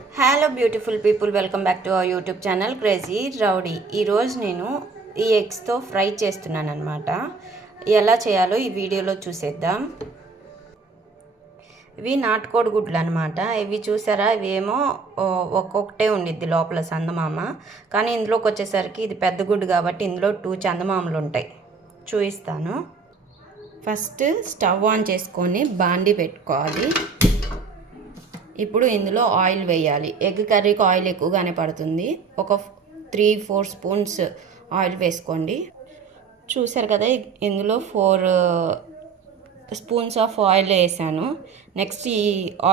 Hello beautiful people, welcome back to our YouTube channel crazy rowdy. ఈరోజు నేను ఈ ఎగ్స్తో fry చేస్తున్నాను అనమాట. ఎలా చేయాలో ఈ వీడియోలో చూసేద్దాం. ఇవి నాటుకోడి గుడ్లు అనమాట. ఇవి చూసారా, ఇవేమో ఒక్కొక్కటే ఉండిద్ది లోపల చందమామ. కానీ ఇందులోకి వచ్చేసరికి ఇది పెద్ద గుడ్డు కాబట్టి ఇందులో 2 చందమామలు ఉంటాయి. చూపిస్తాను. ఫస్ట్ స్టవ్ ఆన్ చేసుకొని బాండి పెట్టుకోవాలి. ఇప్పుడు ఇందులో ఆయిల్ వేయాలి. ఎగ్ కర్రీకి ఆయిల్ ఎక్కువగానే పడుతుంది. ఒక 3-4 స్పూన్స్ ఆయిల్ వేసుకోండి. చూసారు కదా, ఇందులో 4 స్పూన్స్ ఆఫ్ ఆయిల్ వేసాను. నెక్స్ట్ ఈ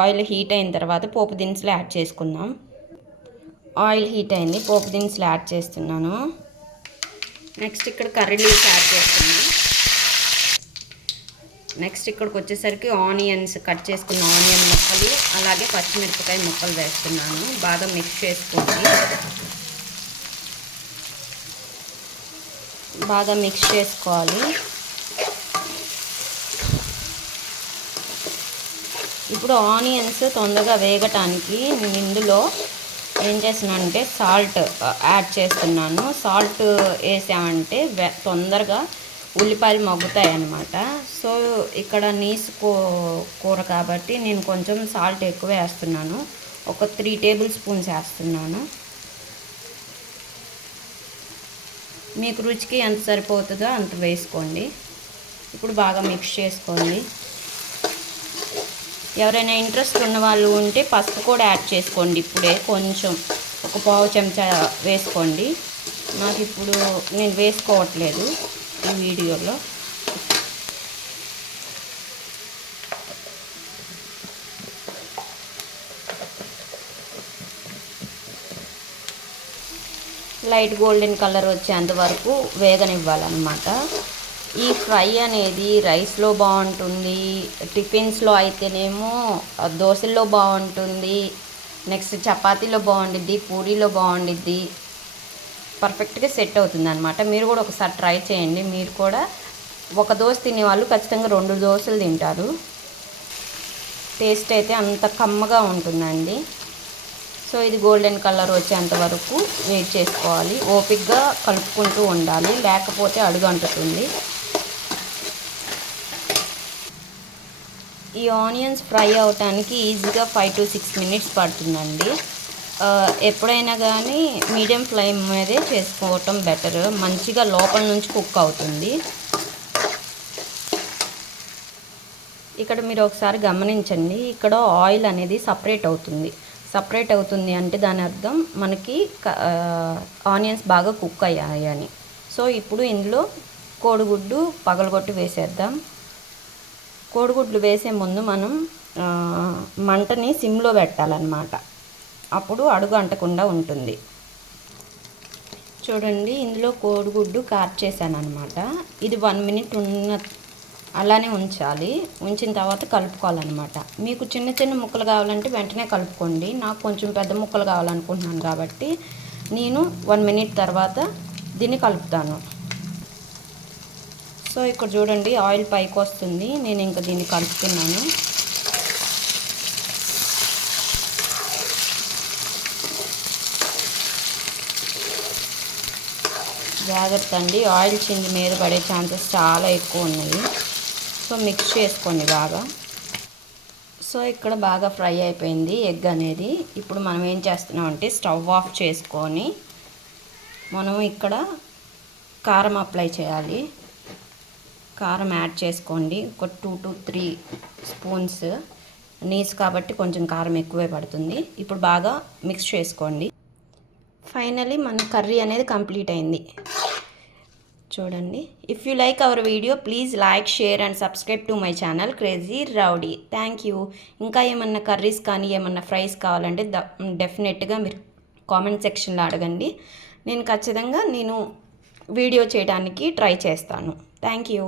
ఆయిల్ హీట్ అయిన తర్వాత పోపు దినుసులు యాడ్ చేసుకుందాం. ఆయిల్ హీట్ అయింది, పోపు దినుసులు యాడ్ చేస్తున్నాను. నెక్స్ట్ ఇక్కడ కర్రీ లీవ్స్ యాడ్ చేస్తున్నాను. నెక్స్ట్ ఇక్కడికి వచ్చేసరికి ఆనియన్స్, కట్ చేసుకున్న ఆనియన్ ముక్కలు, అలాగే పచ్చిమిరపకాయ ముక్కలు వేస్తున్నాను. బాగా మిక్స్ చేసుకోవాలి. ఇప్పుడు ఆనియన్స్ తొందరగా వేగటానికి నేను ఇందులో ఏం చేస్తున్నానంటే సాల్ట్ యాడ్ చేస్తున్నాను. సాల్ట్ వేసామంటే తొందరగా ఉల్లిపాయలు మగ్గుతాయి అన్నమాట. సో ఇక్కడ నీసు కూర కాబట్టి నేను కొంచెం సాల్ట్ ఎక్కువ వేస్తున్నాను. ఒక 3 టేబుల్ స్పూన్స్ వేస్తున్నాను. మీకు రుచికి ఎంత సరిపోతుందో అంత వేసుకోండి. ఇప్పుడు బాగా మిక్స్ చేసుకోండి. ఎవరైనా ఇంట్రెస్ట్ ఉన్న వాళ్ళు ఉంటే పసుపు కూడా యాడ్ చేసుకోండి. ఇప్పుడే కొంచెం ఒక 1/2 చెంచా వేసుకోండి. నాకు ఇప్పుడు నేను వేసుకోవట్లేదు ఈ వీడియోలో. లైట్ గోల్డెన్ కలర్ వచ్చేంత వరకు వేగనివ్వాలన్నమాట. ఈ ఫ్రై అనేది రైస్లో బాగుంటుంది, టిఫిన్స్లో అయితేనేమో దోశల్లో బాగుంటుంది, నెక్స్ట్ చపాతీలో బాగుండిద్ది, పూరీలో బాగుండిద్ది. పర్ఫెక్ట్గా సెట్ అవుతుంది అనమాట. మీరు కూడా ఒకసారి ట్రై చేయండి. మీరు కూడా ఒక దోశ తినేవాళ్ళు ఖచ్చితంగా 2 దోశలు తింటారు. టేస్ట్ అయితే అంత కమ్మగా ఉంటుందండి. సో ఇది గోల్డెన్ కలర్ వచ్చేంత వరకు వెయిట్ చేసుకోవాలి. ఓపిక్గా కలుపుకుంటూ ఉండాలి, లేకపోతే అడుగు అంటుతుంది. ఈ ఆనియన్స్ ఫ్రై అవటానికి ఈజీగా 5 to 6 మినిట్స్ పడుతుందండి. ఎప్పుడైనా కానీ మీడియం ఫ్లేమ్ మీదే చేసుకోవటం బెటర్. మంచిగా లోపల నుంచి కుక్ అవుతుంది. ఇక్కడ మీరు ఒకసారి గమనించండి, ఇక్కడ ఆయిల్ అనేది సపరేట్ అవుతుంది అంటే దాని అర్థం మనకి ఆనియన్స్ బాగా కుక్ అయ్యాయని. సో ఇప్పుడు ఇందులో కోడిగుడ్డు పగలగొట్టి వేసేద్దాం. కోడిగుడ్లు వేసే ముందు మనం మంటని సిమ్లో పెట్టాలన్నమాట. అప్పుడు అడుగు అంటకుండా ఉంటుంది. చూడండి, ఇందులో కోడిగుడ్డు కాట్ చేశాను అనమాట. ఇది 1 మినిట్ అలానే ఉంచాలి. ఉంచిన తర్వాత కలుపుకోవాలన్నమాట. మీకు చిన్న చిన్న ముక్కలు కావాలంటే వెంటనే కలుపుకోండి. నాకు కొంచెం పెద్ద ముక్కలు కావాలనుకుంటున్నాను కాబట్టి నేను 1 మినిట్ తర్వాత దీన్ని కలుపుతాను. సో ఇక్కడ చూడండి, ఆయిల్ పైకి వస్తుంది. నేను ఇంకా దీన్ని కలుపుతున్నాను. జాగ్రత్త అండి, ఆయిల్ చింది మీద పడే ఛాన్సెస్ చాలా ఎక్కువ ఉన్నాయి. సో మిక్స్ చేసుకోండి బాగా. సో ఇక్కడ బాగా ఫ్రై అయిపోయింది ఎగ్ అనేది. ఇప్పుడు మనం ఏం చేస్తున్నాం అంటే స్టవ్ ఆఫ్ చేసుకొని మనం ఇక్కడ కారం అప్లై చేయాలి. కారం యాడ్ చేసుకోండి. ఒక 2 to 3 స్పూన్స్. నీసు కాబట్టి కొంచెం కారం ఎక్కువే పడుతుంది. ఇప్పుడు బాగా మిక్స్ చేసుకోండి. ఫైనలీ మన కర్రీ అనేది కంప్లీట్ అయింది. చూడండి. If you like our video please like, share and subscribe to my channel crazy rowdy. Thank you. ఇంకా ఏమన్నా కర్రీస్ కానీ ఏమన్నా ఫ్రైస్ కావాలంటే డెఫినెట్గా మీరు కామెంట్ సెక్షన్లో అడగండి. నేను ఖచ్చితంగా వీడియో చేయడానికి ట్రై చేస్తాను. Thank you.